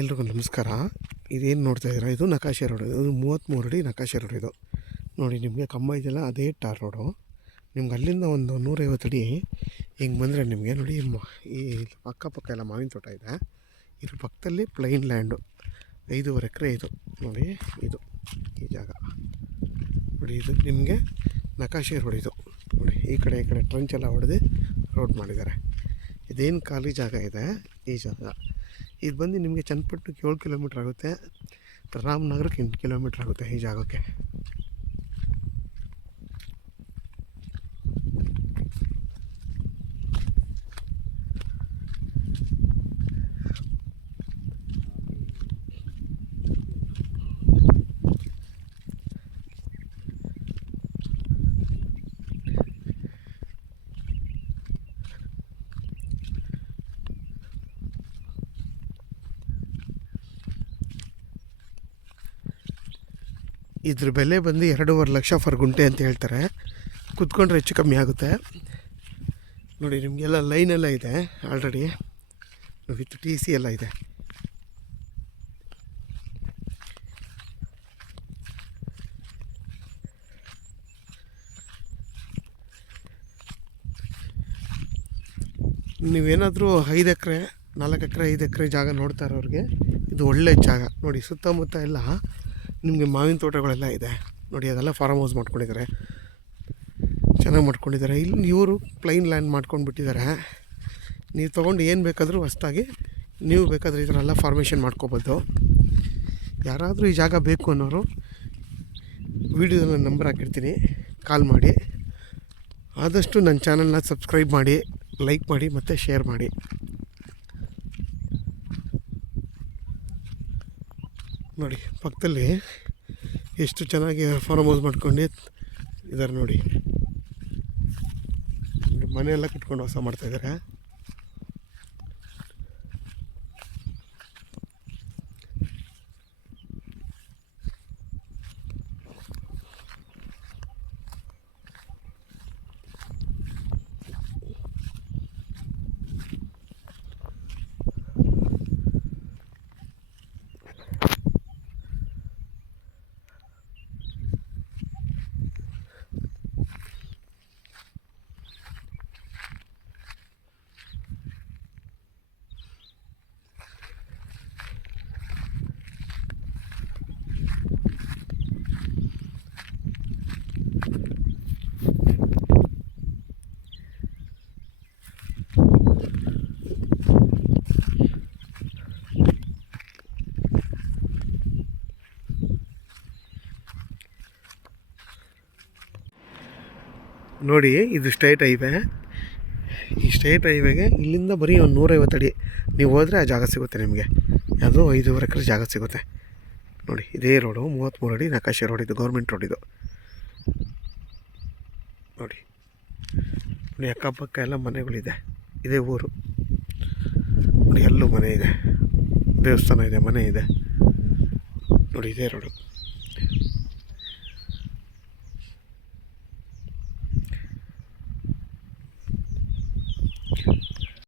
ಎಲ್ರಿಗೂ ನಮಸ್ಕಾರ. ಇದೇನು ನೋಡ್ತಾ ಇದ್ದೀರಾ, ಇದು ನಕಾಶೆ ರೋಡ್. ಇದು 33 ಅಡಿ ನಕಾಶೆ ರೋಡ್. ಇದು ನೋಡಿ, ನಿಮಗೆ ಕಂಬ ಇದೆಯಲ್ಲ, ಅದೇ ಟಾರ್ ರೋಡು. ನಿಮ್ಗೆ ಅಲ್ಲಿಂದ ಒಂದು 150 ಅಡಿ ಹಿಂಗೆ ಬಂದರೆ ನಿಮಗೆ ನೋಡಿ, ಈ ಅಕ್ಕಪಕ್ಕ ಎಲ್ಲ ಮಾವಿನ ತೋಟ ಇದೆ. ಇದ್ರ ಪಕ್ಕದಲ್ಲಿ ಪ್ಲೈನ್ ಲ್ಯಾಂಡು 5.5 ಎಕರೆ ಇದು ನೋಡಿ. ಇದು ಈ ಜಾಗ ನೋಡಿ, ಇದು ನಿಮಗೆ ನಕಾಶೆ ರೋಡ್. ಇದು ನೋಡಿ, ಈ ಕಡೆ ಟ್ರಂಚ್ ಎಲ್ಲ ಹೊಡೆದು ರೋಡ್ ಮಾಡಿದ್ದಾರೆ. ಇದೇನು ಖಾಲಿ ಜಾಗ ಇದೆ, ಈ ಜಾಗ ಇದು ಬಂದು ನಿಮಗೆ ಚನ್ನಪಟ್ಟಣಕ್ಕೆ 7 ಕಿಲೋಮೀಟ್ರ್ ಆಗುತ್ತೆ, ರಾಮನಗರಕ್ಕೆ 8 ಕಿಲೋಮೀಟ್ರ್ ಆಗುತ್ತೆ ಈ ಜಾಗಕ್ಕೆ. ಇದ್ರ ಬೆಲೆ ಬಂದು 2.5 ಲಕ್ಷ ಫರ್ ಗುಂಟೆ ಅಂತ ಹೇಳ್ತಾರೆ. ಕುತ್ಕೊಂಡ್ರೆ ಹೆಚ್ಚು ಕಮ್ಮಿ ಆಗುತ್ತೆ ನೋಡಿ. ನಿಮಗೆಲ್ಲ ಲೈನೆಲ್ಲ ಇದೆ ಆಲ್ರೆಡಿ, ವಿತ್ TC ಎಲ್ಲ ಇದೆ. ನೀವೇನಾದರೂ 5 ಎಕರೆ 4 ಎಕರೆ 5 ಎಕರೆ ಜಾಗ ನೋಡ್ತಾ ಇರೋರಿಗೆ ಇದು ಒಳ್ಳೆ ಜಾಗ ನೋಡಿ. ಸುತ್ತಮುತ್ತ ಎಲ್ಲ ನಿಮಗೆ ಮಾವಿನ ತೋಟಗಳೆಲ್ಲ ಇದೆ ನೋಡಿ. ಅದೆಲ್ಲ ಫಾರ್ಮ್ ಹೌಸ್ ಮಾಡ್ಕೊಂಡಿದ್ದಾರೆ, ಚೆನ್ನಾಗಿ ಮಾಡ್ಕೊಂಡಿದ್ದಾರೆ. ಇಲ್ಲಿ ಇವರು ಪ್ಲೈನ್ ಲ್ಯಾಂಡ್ ಮಾಡ್ಕೊಂಡು ಬಿಟ್ಟಿದ್ದಾರೆ. ನೀವು ತೊಗೊಂಡು ಏನು ಬೇಕಾದರೂ ಹೊಸ್ದಾಗಿ ನೀವು ಬೇಕಾದರೆ ಈ ಥರ ಎಲ್ಲ ಫಾರ್ಮೇಷನ್ ಮಾಡ್ಕೋಬೋದು. ಯಾರಾದರೂ ಈ ಜಾಗ ಬೇಕು ಅನ್ನೋರು ವೀಡಿಯೋದಲ್ಲಿ ನಂಬರ್ ಹಾಕಿರ್ತೀನಿ, ಕಾಲ್ ಮಾಡಿ. ಆದಷ್ಟು ನನ್ನ ಚಾನಲ್ನ ಸಬ್ಸ್ಕ್ರೈಬ್ ಮಾಡಿ, ಲೈಕ್ ಮಾಡಿ ಮತ್ತು ಶೇರ್ ಮಾಡಿ. ನೋಡಿ, ಪಕ್ಕದಲ್ಲಿ ಎಷ್ಟು ಚೆನ್ನಾಗಿ ಫಾರ್ಮ್ ಹೌಸ್ ಮಾಡ್ಕೊಂಡು ಇದ್ದಾರೆ ನೋಡಿ. ಮನೆಯೆಲ್ಲ ಕಟ್ಕೊಂಡು ವಾಸ ಮಾಡ್ತಾಯಿದ್ದಾರೆ. ನೋಡಿ, ಇದು ಸ್ಟ್ರೈಟ್ ಹೈವೇ. ಈ ಸ್ಟ್ರೈಟ್ ಹೈವೇಗೆ ಇಲ್ಲಿಂದ ಬರೀ ಒಂದು 150 ಅಡಿ ನೀವು ಹೋದರೆ ಆ ಜಾಗ ಸಿಗುತ್ತೆ ನಿಮಗೆ. ಯಾವುದೋ 5.5 ಎಕರೆ ಜಾಗ ಸಿಗುತ್ತೆ ನೋಡಿ. ಇದೇ ರೋಡು 33 ಅಡಿ ನಕಾಶೆ ರೋಡ್. ಇದು ಗೌರ್ಮೆಂಟ್ ರೋಡ್. ಇದು ನೋಡಿ ನೋಡಿ, ಅಕ್ಕಪಕ್ಕ ಎಲ್ಲ ಮನೆಗಳಿದೆ. ಇದೇ ಊರು ನೋಡಿ. ಎಲ್ಲೂ ಮನೆ ಇದೆ, ದೇವಸ್ಥಾನ ಇದೆ, ಮನೆ ಇದೆ ನೋಡಿ. ಇದೇ ರೋಡು.